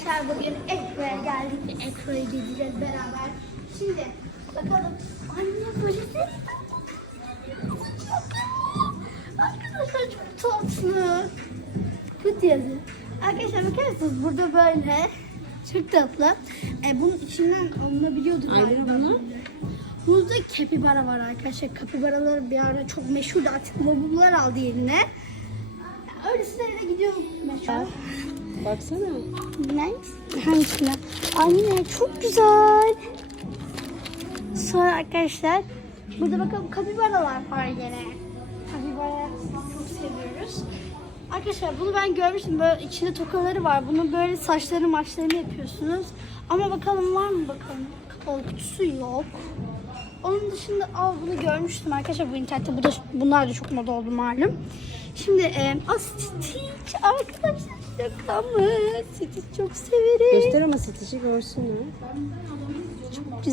arkadaşlar bugün Ekro'ya geldik. Ekro'yu gezeceğiz beraber. Şimdi bakalım. Anne polisi. Arkadaşlar çok tatlı. Kötü yazı. Arkadaşlar bakar mısınız? Burada böyle. Çok tatlı. E, bunun içinden alınabiliyordu galiba. bunu. Burada kapibara var arkadaşlar. Kapibaralar bir ara çok meşhurdu artık mobilyalar aldı yerine. Öylesine de gidiyor meşhur. Baksana. Nice. Hangisine? Anne çok güzel. Sonra arkadaşlar burada bakalım kapibaralar var yine. Kapibara çok seviyoruz. Arkadaşlar bunu ben görmüştüm. Böyle içinde tokaları var. Bunu böyle saçlarını maçlarını yapıyorsunuz. Ama bakalım var mı bakalım. Kapalı kutusu yok. Onun dışında aa bunu görmüştüm arkadaşlar bu internette. Bu da bunlar da çok moda oldu malum. Şimdi e, Stitch arkadaşlar şaka mı? Stitch çok severim. Göster ama satışa görsünler. Çok